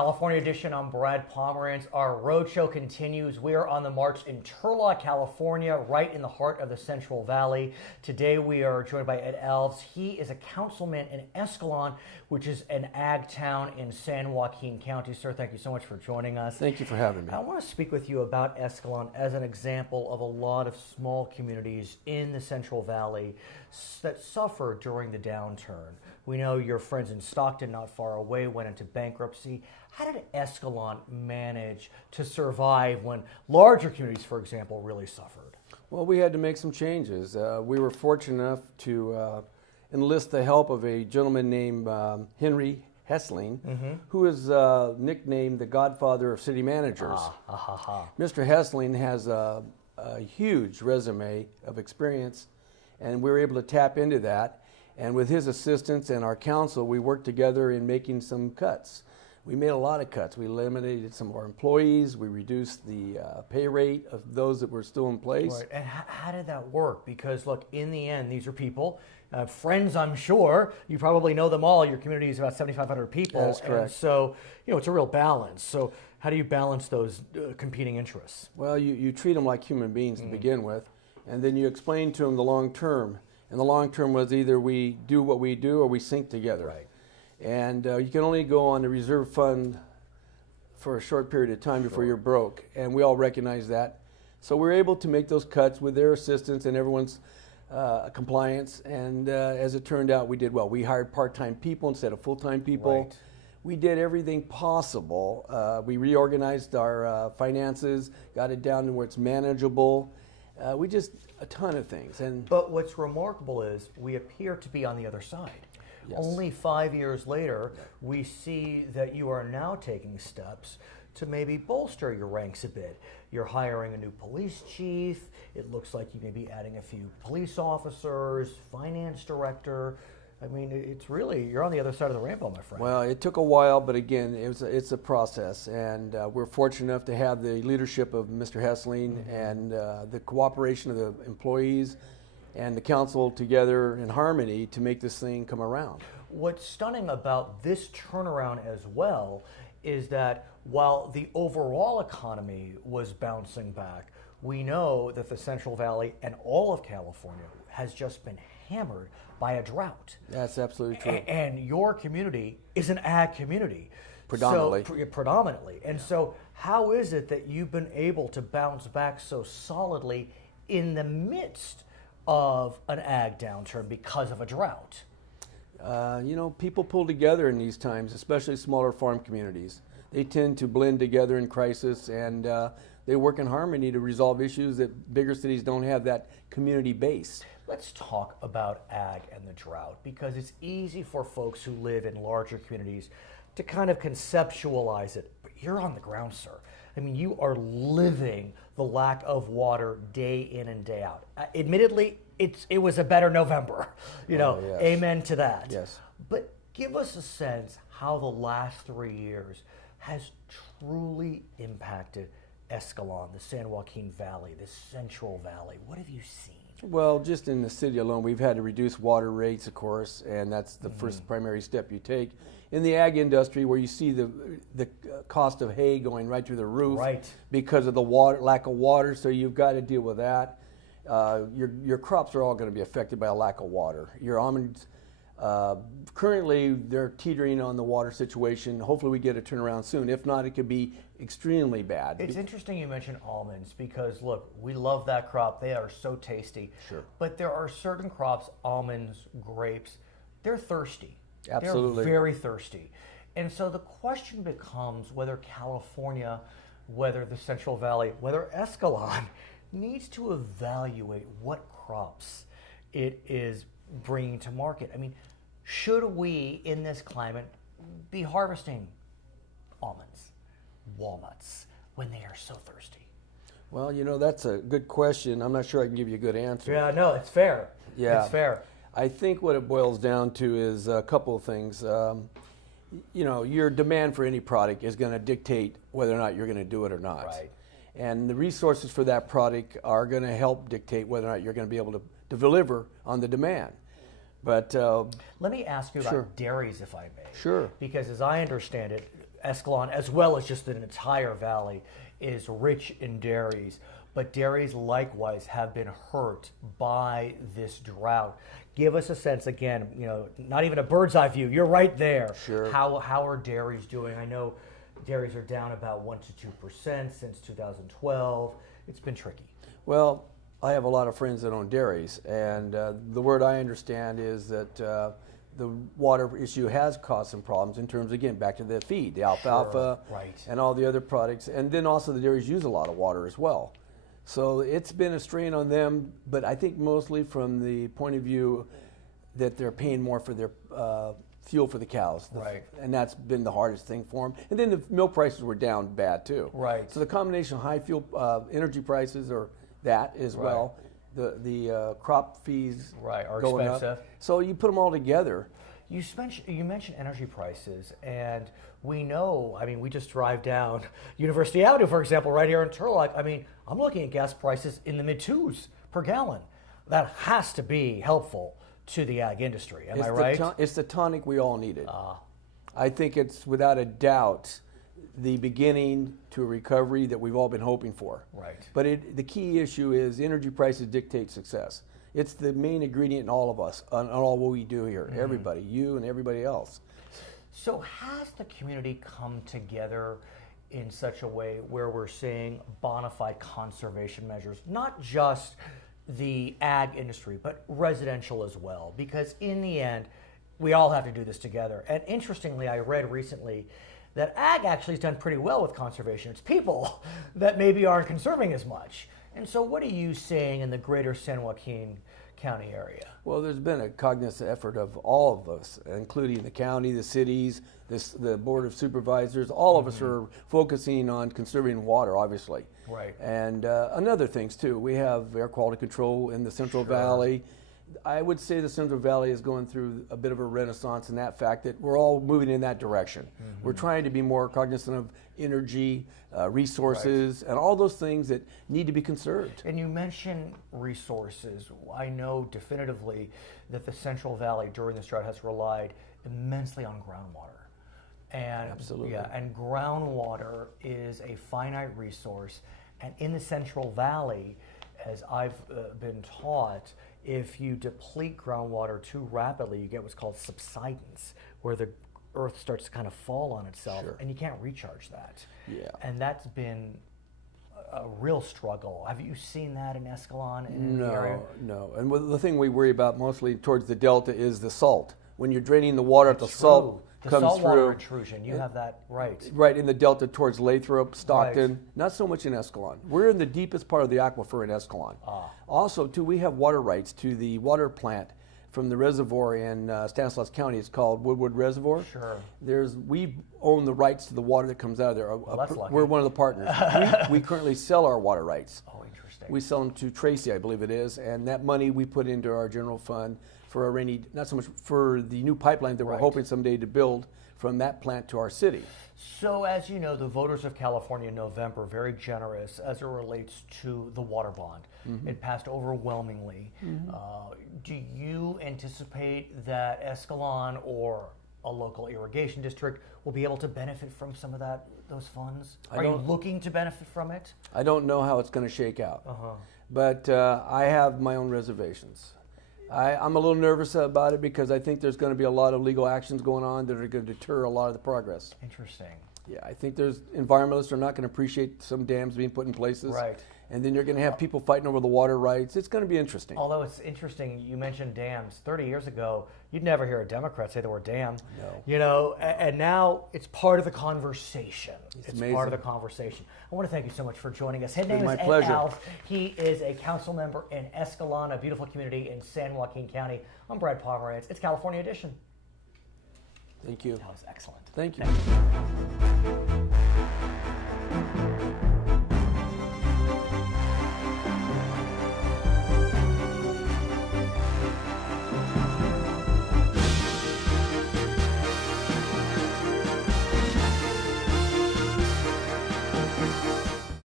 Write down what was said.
California Edition. I'm Brad Pomerance. Our roadshow continues. We are on the march in Turlock, California, right in the heart of the Central Valley. Today we are joined by Ed Alves. He is a councilman in Escalon, which is an ag town in San Joaquin County. Sir, thank you so much for joining us. Thank you for having me. I want to speak with you about Escalon as an example of a lot of small communities in the Central Valley that suffered during the downturn. We know your friends in Stockton, not far away, went into bankruptcy. How did Escalon manage to survive when larger communities, for example, really suffered? Well, we had to make some changes. We were fortunate enough to enlist the help of a gentleman named Henry Hessling, who is nicknamed the Godfather of City Managers. Mr. Hessling has a huge resume of experience, and we were able to tap into that. And with his assistance and our council, we worked together in making some cuts. We made a lot of cuts. We eliminated some of our employees. We reduced the pay rate of those that were still in place. Right. And how did that work? Because, look, in the end, these are people, friends, I'm sure. You probably know them all. Your community is about 7,500 people. That's correct. And so, it's a real balance. So how do you balance those competing interests? Well, you treat them like human beings to begin with, and then you explain to them the long term. And the long term was either we do what we do or we sink together. Right. And you can only go on the reserve fund for a short period of time before you're broke. And we all recognize that. So we're able to make those cuts with their assistance and everyone's compliance. And as it turned out, we did well. We hired part-time people instead of full-time people. Right. We did everything possible. We reorganized our finances, got it down to where it's manageable. We just a ton of things. But what's remarkable is we appear to be on the other side. Yes. Only 5 years later, we see that you are now taking steps to maybe bolster your ranks a bit. You're hiring a new police chief. It looks like you may be adding a few police officers, finance director. I mean, it's really, you're on the other side of the rainbow, my friend. Well, it took a while, but again, it's a process, and we're fortunate enough to have the leadership of Mr. Hessling and the cooperation of the employees and the council together in harmony to make this thing come around. What's stunning about this turnaround as well is that while the overall economy was bouncing back, we know that the Central Valley and all of California has just been hammered by a drought. That's absolutely true. And your community is an ag community. Predominantly. So, predominantly. And so how is it that you've been able to bounce back so solidly in the midst of an ag downturn because of a drought? People pull together in these times, especially smaller farm communities. They tend to blend together in crisis, and they work in harmony to resolve issues that bigger cities don't have that community base. Let's talk about ag and the drought, because it's easy for folks who live in larger communities to kind of conceptualize it. But you're on the ground, sir. I mean, you are living the lack of water day in and day out. Admittedly, it was a better November. Yes. Amen to that. Yes. But give us a sense how the last 3 years has truly impacted Escalon, the San Joaquin Valley, the Central Valley. What have you seen? Well, just in the city alone, we've had to reduce water rates, of course, and that's the first primary step you take. In the ag industry, where you see the cost of hay going right through the roof because of the lack of water, so you've got to deal with that. Your crops are all going to be affected by a lack of water. Your almonds, currently, they're teetering on the water situation. Hopefully we get a turnaround soon. If not, it could be extremely bad. It's interesting you mention almonds because, look, we love that crop. They are so tasty. Sure. But there are certain crops, almonds, grapes, they're thirsty. Absolutely. They're very thirsty. And so the question becomes whether California, whether the Central Valley, whether Escalon needs to evaluate what crops it is bringing to market. I mean, should we, in this climate, be harvesting almonds, walnuts, when they are so thirsty? Well, that's a good question. I'm not sure I can give you a good answer. Yeah, no, it's fair. Yeah. It's fair. I think what it boils down to is a couple of things. Your demand for any product is going to dictate whether or not you're going to do it or not. Right. And the resources for that product are going to help dictate whether or not you're going to be able to deliver on the demand. But let me ask you about sure. dairies, if I may. Sure. Because as I understand it, Escalon, as well as just the entire valley, is rich in dairies. But dairies likewise have been hurt by this drought. Give us a sense, again, not even a bird's eye view. You're right there. Sure. How are dairies doing? I know dairies are down about 1 to 2% since 2012. It's been tricky. Well, I have a lot of friends that own dairies, and the word I understand is that the water issue has caused some problems in terms, again, back to the feed, the alfalfa, Sure, right. and all the other products. And then also the dairies use a lot of water as well. So it's been a strain on them, but I think mostly from the point of view that they're paying more for their fuel for the cows. Right. And that's been the hardest thing for them. And then the milk prices were down bad too. Right. So the combination of high fuel energy prices or that as Right. well, the crop fees Are going expensive. up. So you put them all together. You mentioned energy prices, and we know, we just drive down University Avenue, for example, right here in Turlock. I'm looking at gas prices in the mid-2s per gallon. That has to be helpful to the ag industry. Am I right? It's the tonic we all needed. I think it's without a doubt the beginning to a recovery that we've all been hoping for. Right. But the key issue is energy prices dictate success. It's the main ingredient in all of us, on all what we do here. Everybody, you and everybody else. So has the community come together in such a way where we're seeing bona fide conservation measures, not just the ag industry, but residential as well? Because in the end, we all have to do this together. And interestingly, I read recently that ag actually has done pretty well with conservation. It's people that maybe aren't conserving as much. And so what are you seeing in the greater San Joaquin County area? Well, there's been a cognizant effort of all of us, including the county, the cities, the Board of Supervisors. All of us are focusing on conserving water, obviously. Right. And another things, too. We have air quality control in the Central Valley. I would say the Central Valley is going through a bit of a renaissance in that fact that we're all moving in that direction. We're trying to be more cognizant of energy, resources, and all those things that need to be conserved. And you mentioned resources. I know definitively that the Central Valley during this drought has relied immensely on groundwater. And Absolutely. Yeah, and groundwater is a finite resource. And in the Central Valley, as I've been taught, if you deplete groundwater too rapidly, you get what's called subsidence, where the earth starts to kind of fall on itself, Sure. and you can't recharge that. Yeah. And that's been a real struggle. Have you seen that in Escalon in the area? No. And the thing we worry about mostly towards the delta is the salt. When you're draining the water, the salt comes saltwater through. intrusion. You have that right. Right in the delta towards Lathrop, Stockton. Right. Not so much in Escalon. We're in the deepest part of the aquifer in Escalon. Also, too, we have water rights to the water plant from the reservoir in Stanislaus County. It's called Woodward Reservoir. Sure. We own the rights to the water that comes out of there. That's lucky. We're one of the partners. we currently sell our water rights. Oh, interesting. We sell them to Tracy, I believe it is, and that money we put into our general fund for a rainy, not so much for the new pipeline that we're hoping someday to build from that plant to our city. So, as you know, the voters of California in November very generous as it relates to the water bond. It passed overwhelmingly. Do you anticipate that Escalon or a local irrigation district will be able to benefit from some of those funds? Are you looking to benefit from it? I don't know how it's going to shake out, but I have my own reservations. I'm a little nervous about it because I think there's going to be a lot of legal actions going on that are going to deter a lot of the progress. Interesting. Yeah, I think there's environmentalists are not going to appreciate some dams being put in places. Right. And then you're going to have people fighting over the water rights. It's going to be interesting. Although it's interesting, you mentioned dams. 30 years ago, you'd never hear a Democrat say the word dam. No. And now it's part of the conversation. It's amazing. part of the conversation. I want to thank you so much for joining us. His name my is Ed pleasure. Alves. He is a council member in Escalon, a beautiful community in San Joaquin County. I'm Brad Pomerance. It's California Edition. Thank you. That was excellent. Thank you.